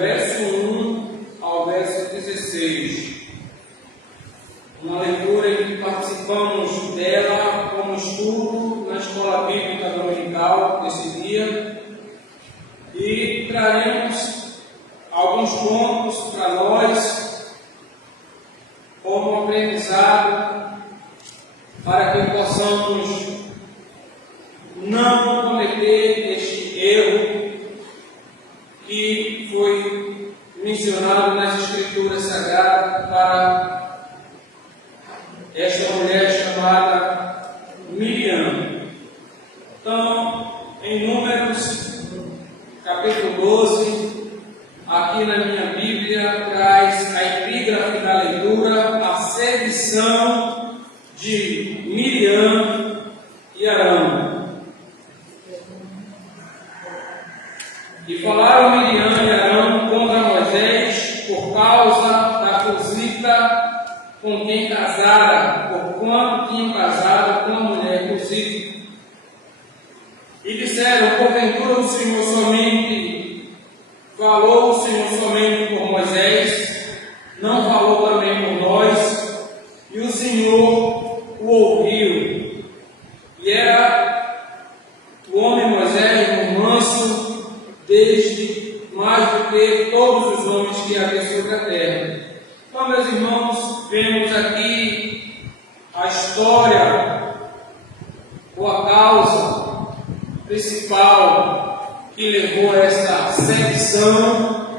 verso 1 ao verso 16. Uma leitura em que participamos dela como estudo na escola bíblica dominical desse dia, e traremos alguns pontos para nós como aprendizado para que possamos não cometer este erro que foi mencionado nas Escrituras Sagradas para esta mulher chamada Miriam. Então, em Números, capítulo 12, aqui na minha Bíblia, traz a epígrafe da leitura, a sedição de Miriam e Arão. E falaram Miriam e Arão contra Moisés por causa da cozita com quem casara, porquanto tinham casado com a mulher cozita. E disseram: porventura o Senhor somente falou, o Senhor somente por Moisés, não falou também por nós, e o Senhor o ouviu. E era o homem Moisés um manso, desde mais do que todos os homens que havia sobre a terra. Então, meus irmãos, vemos aqui a história ou a causa principal que levou a esta sedição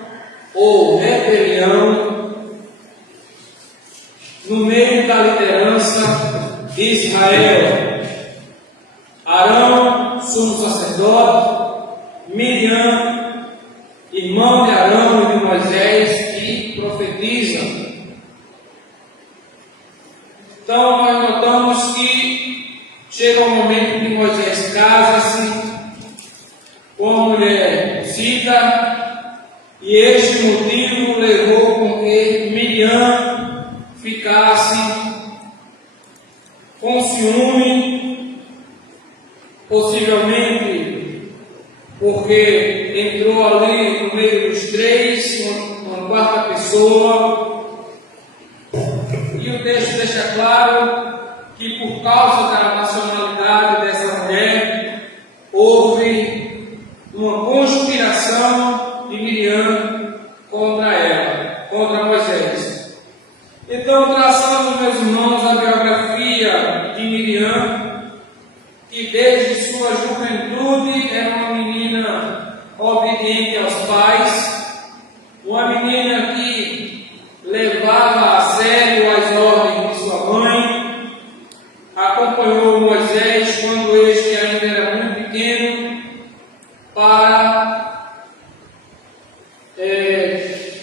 ou rebelião no meio da liderança de Israel. Arão, sumo sacerdote, Miriam, irmão de Arão e de Moisés, que profetizam. Então, nós notamos que chega um momento que Moisés casa-se com a mulher cita, e este motivo levou com que Miriam ficasse com ciúme, possivelmente porque entrou ali no meio dos três, uma quarta pessoa. E o texto deixa claro que por causa da nacionalidade dessa mulher, houve uma conspiração de Miriam contra ela, contra Moisés. Então, traçando, meus irmãos, a biografia de Miriam, que desde sua juventude era uma menina obediente aos pais, uma menina que levava a sério as ordens de sua mãe, acompanhou Moisés quando este ainda era muito pequeno para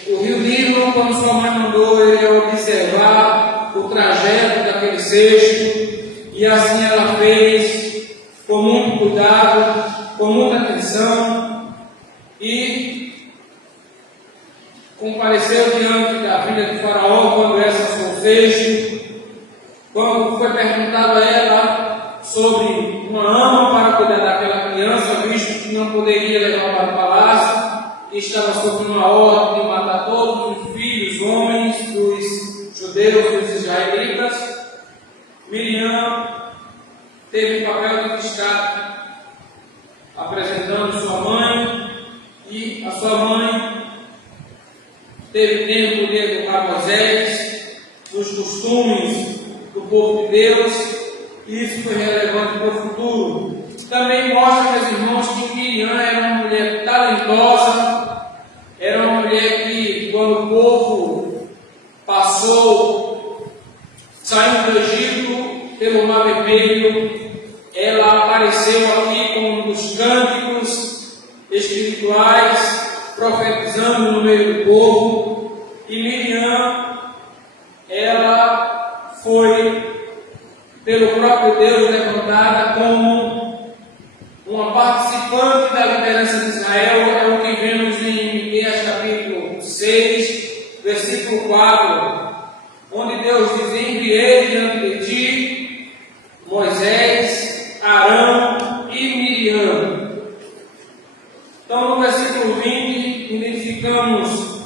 o rio Nilo, quando sua mãe mandou ele observar o trajeto daquele cesto, e assim ela fez com muito cuidado, com muita atenção, e compareceu diante da filha de Faraó quando essa foi o cesto. Quando foi perguntado a ela sobre uma ama para cuidar daquela criança, visto que não poderia levar para o palácio, que estava sob uma ordem de matar todos os filhos, homens dos judeus, dos israelitas, Miriam teve o papel de destaque, apresentando sua mãe, e a sua mãe teve tempo de educar Moisés nos costumes do povo de Deus, e isso foi relevante para o futuro. Também mostra, meus irmãos, que Miriam era uma mulher talentosa, era uma mulher que, quando o povo passou, saindo do Egito pelo Mar Vermelho, ela apareceu aqui com um dos cânticos espirituais, profetizando no meio do povo. E Miriam, ela foi pelo próprio Deus levantada como uma participante da liderança de Israel. É o que vemos em Miqueias capítulo 6, versículo 4, onde Deus diz: enviei diante de ti Moisés, Arão e Miriam. Então, no versículo 20, identificamos encontramos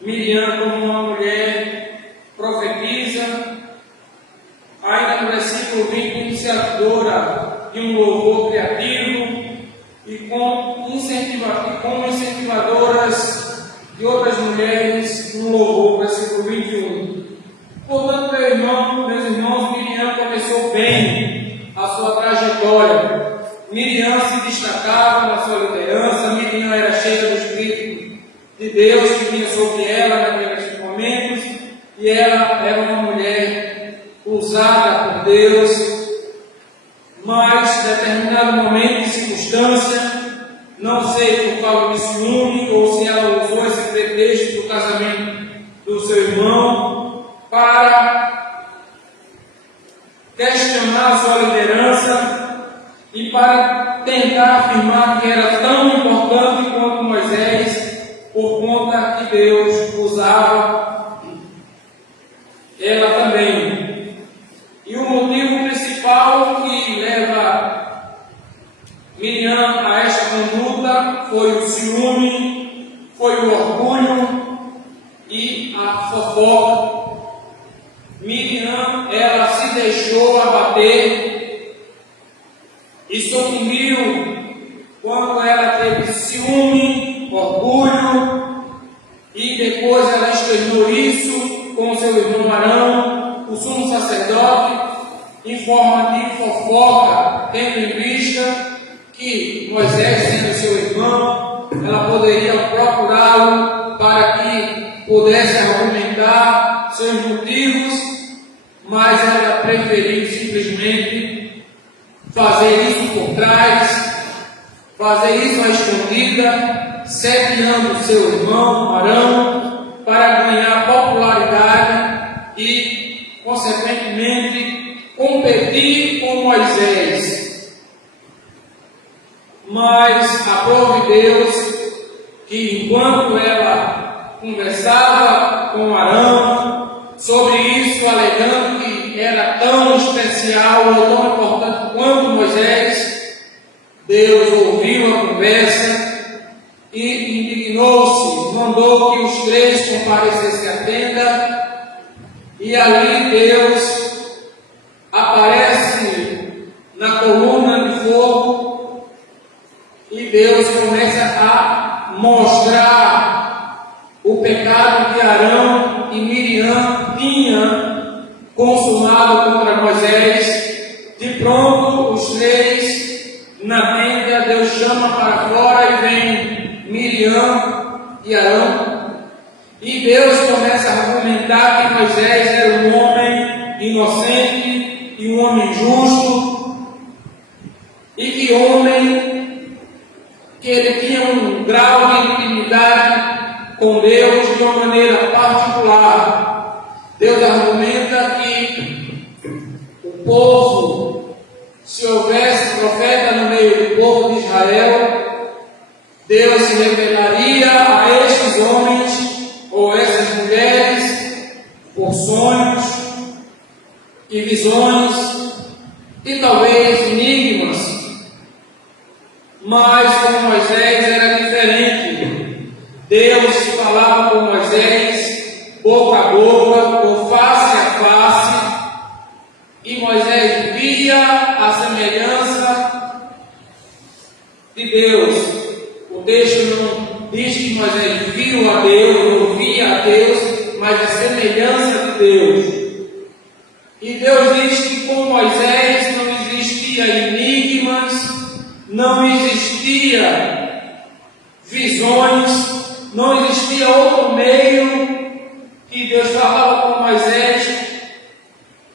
Miriam como uma mulher profetisa, ainda no versículo 20, iniciadora de um louvor criativo e como incentivadoras de outras mulheres no louvor, versículo 21. Portanto, meus irmãos, Miriam começou bem a sua trajetória. Miriam se destacava na sua liderança, Miriam era cheia do Espírito de Deus que vinha sobre ela naqueles momentos, e ela era uma mulher usada por Deus, mas em determinado momento e circunstância, não sei por causa de ciúme ou se ela usou esse pretexto do casamento do seu irmão para questionar a sua liderança e para tentar afirmar que era tão importante quanto Moisés, por conta que Deus usava ela também. E o motivo principal que leva Miriam a esta conduta foi o ciúme, foi o orgulho e a fofoca. Miriam, ela se deixou abater e sucumbiu quando ela teve ciúme, orgulho, e depois ela externou isso com seu irmão Arão, o sumo sacerdote, em forma de fofoca, tendo em vista que Moisés, sendo seu irmão, ela poderia procurá-lo para que pudesse argumentar seus motivos, mas ela preferiu simplesmente fazer isso por trás, fazer isso à escondida, sediando seu irmão Arão para ganhar popularidade e, consequentemente, competir com Moisés. Mas aprove Deus que, enquanto ela conversava com Arão sobre isso, alegando que era tão especial ou tão importante quanto Moisés, Deus ouviu a conversa e indignou-se, mandou que os três comparecessem à tenda, e ali Deus aparece na coluna de fogo e Deus começa a mostrar o pecado que Arão e Miriam tinham consumado contra Moisés. De pronto, os três na tenda, Deus chama para fora e vem Miriam e Arão, e Deus começa a argumentar que Moisés era um homem inocente e um homem justo, e que homem que ele tinha um grau de intimidade com Deus de uma maneira particular. Deus argumenta que o povo, se houvesse profeta no meio do povo de Israel, Deus se revelaria a estes homens ou essas mulheres por sonhos e visões e talvez enigmas. Mas com Moisés era diferente. Deus falava com Moisés boca a boca, ou face a face, e Moisés via a semelhança de Deus. O texto não diz que Moisés viu a Deus, ou via a Deus, mas a semelhança de Deus. E Deus diz que com Moisés não existia enigmas, não existia visões, não existia outro meio que Deus falava com Moisés,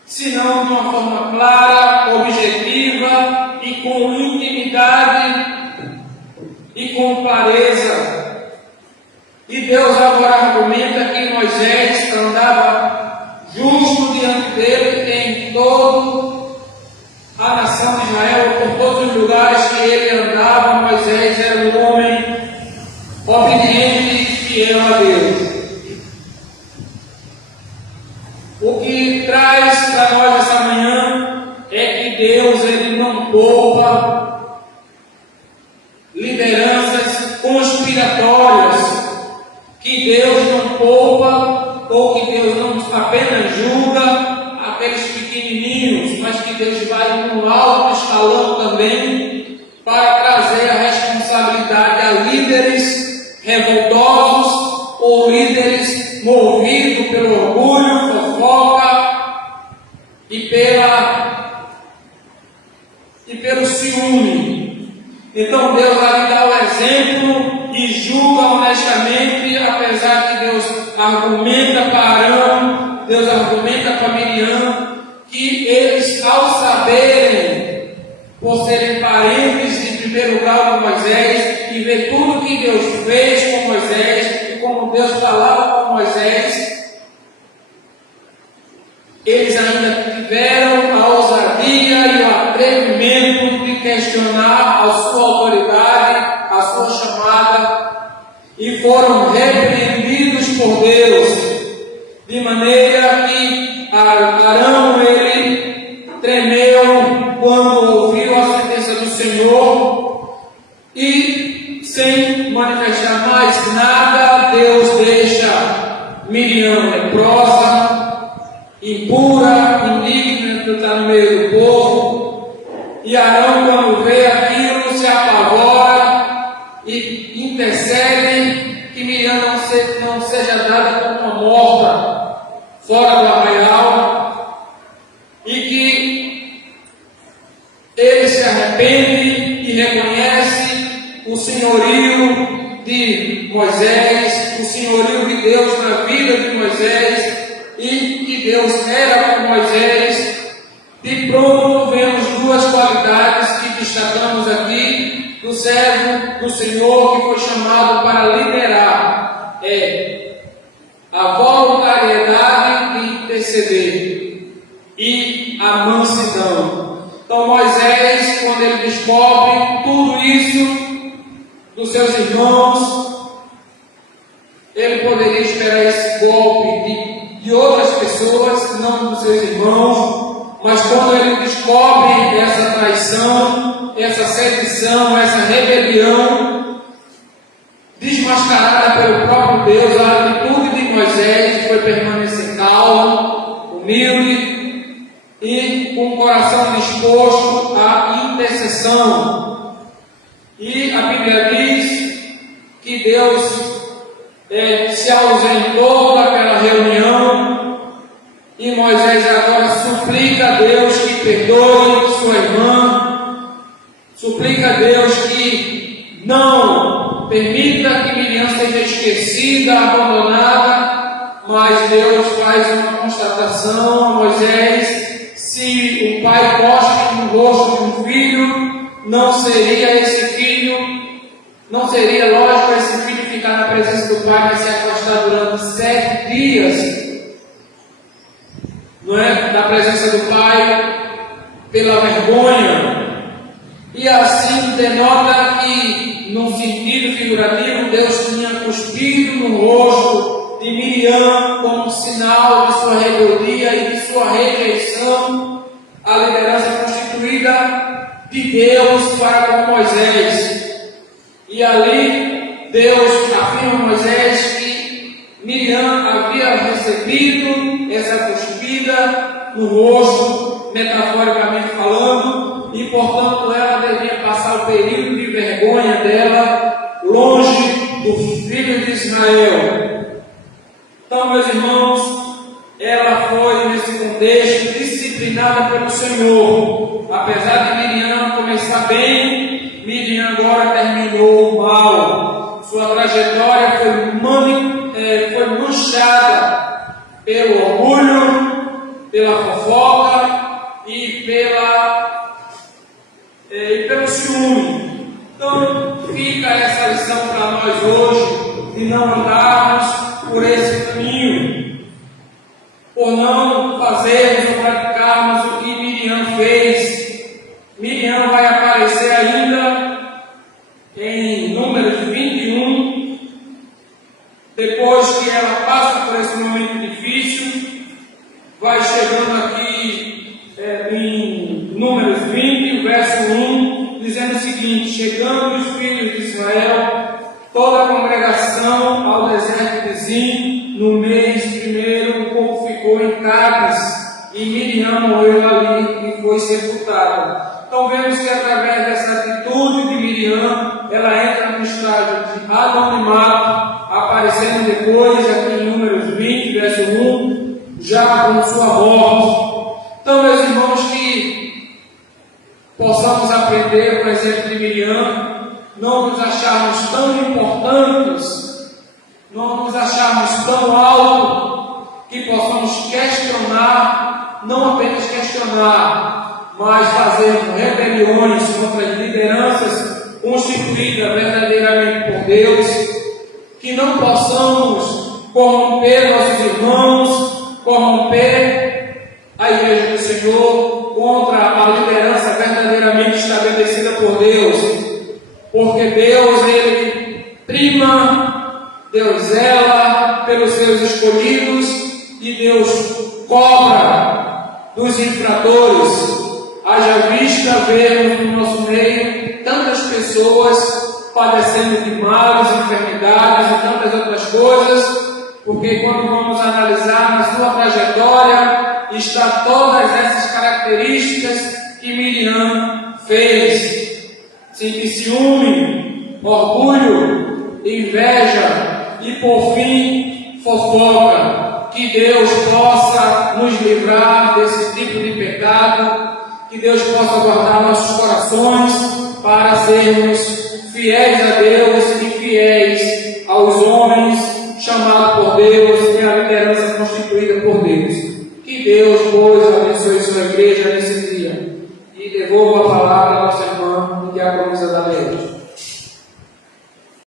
senão de uma forma clara, objetiva e com intimidade e com clareza. E Deus agora argumenta que Moisés andava justo diante dele em toda a nação de Israel, por todos os lugares que ele andava. Moisés era um homem obediente e fiel a Deus. O que traz para nós essa manhã é que Deus ele não poupa lideranças conspiratórias que Deus não poupa, ou que Deus não apenas julga aqueles pequenininhos, mas que Deus vai no alto escalão também para trazer a responsabilidade a líderes revoltosos ou líderes movidos pelo orgulho, fofoca e pelo ciúme. Então Deus vai dar o exemplo e julga honestamente, apesar que Deus argumenta para Arão, Deus argumenta para Miriam, que eles, ao saberem, por serem parentes de primeiro grau de Moisés, e ver tudo que Deus fez com Moisés, e como Deus falava com Moisés, eles ainda tiveram a ousadia e o atrevimento de questionar a sua autoridade, a sua chamada, e foram repreendidos por Deus, de maneira que Arão, ele tremeu quando ouviu a sentença do Senhor, e sem manifestar mais nada, Deus deixa Miriam leprosa, impura, indigna, está no meio do povo, e Arão, quando vê aquilo, se apavora e intercede que Miriam não seja dada como uma morta fora do arraial, e que ele se arrepende e reconhece o senhorio de Moisés, o senhorio de Deus na vida de Moisés, e que Deus era com Moisés. De pronto vemos duas qualidades que destacamos aqui do servo do Senhor que foi chamado para liderar: a voluntariedade de interceder e a mansidão. Então Moisés, quando ele descobre tudo isso dos seus irmãos, ele poderia esperar esse golpe de outras pessoas, não dos seus irmãos, mas quando ele descobre essa traição, essa sedição, essa rebelião, desmascarada pelo próprio Deus, a atitude de Moisés foi permanecer calmo, humilde e com o coração disposto à intercessão. E a Bíblia diz que Deus se ausentou daquela reunião, e Moisés agora suplica a Deus que perdoe sua irmã, suplica a Deus que não permita que Miriam seja esquecida, abandonada, mas Deus faz uma constatação a Moisés: se o pai gosta no rosto de um filho, não seria lógico esse filho ficar na presença do pai, mas se afastar durante 7 dias, não é? Da presença do pai, pela vergonha. E assim denota que, num sentido figurativo, Deus tinha cuspido no rosto de Miriam como sinal de sua rebeldia e de sua rejeição à liderança constituída de Deus para com Moisés. E ali Deus afirma a Moisés que Miriam havia recebido essa cuspida no rosto, metaforicamente falando, e portanto ela devia passar o período de vergonha dela longe do filho de Israel. Então, meus irmãos, ela foi nesse contexto disciplinada pelo Senhor. Apesar de Miriam começar bem, Miriam agora terminou mal. Sua trajetória foi manchada pelo orgulho, pela fofoca e pelo ciúme. Então fica essa lição para nós hoje, de não andarmos por esse caminho, por não fazermos ou praticarmos o que Miriam fez. Miriam vai aparecer ainda em Números 21, depois que ela passa por esse momento difícil, vai chegando aqui em Números 20, verso 1, dizendo o seguinte: chegando os filhos de Israel toda a congregação ao deserto de Zim. No mês primeiro, o povo ficou em Cádiz, e Miriam morreu ali e foi sepultada. Então vemos que através dessa atitude de Miriam, ela entra no estágio de anonimato, aparecendo depois, aqui em Números 20, verso 1, já com sua morte. Então, meus irmãos, que possamos aprender com o exemplo de Miriam, não nos acharmos tão importantes, não nos acharmos tão alto, que possamos questionar, não apenas questionar, mas fazermos rebeliões contra as lideranças constituídas verdadeiramente por Deus, que não possamos corromper nossos irmãos, corromper a Igreja do Senhor contra a liderança verdadeiramente estabelecida por Deus, porque Deus, Ele prima, Deus zela pelos seus escolhidos e Deus cobra dos infratores. Haja vista vermos no nosso meio tantas pessoas padecendo de males, enfermidades e tantas outras coisas, porque quando vamos analisar na sua trajetória, está todas essas características que Miriam fez. Sentir ciúme, orgulho, inveja e, por fim, fofoca. Que Deus possa nos livrar desse tipo de pecado, que Deus possa guardar nossos corações para sermos fiéis a Deus e fiéis aos homens chamados por Deus e a liderança constituída por Deus. Que Deus, pois, abençoe sua igreja nesse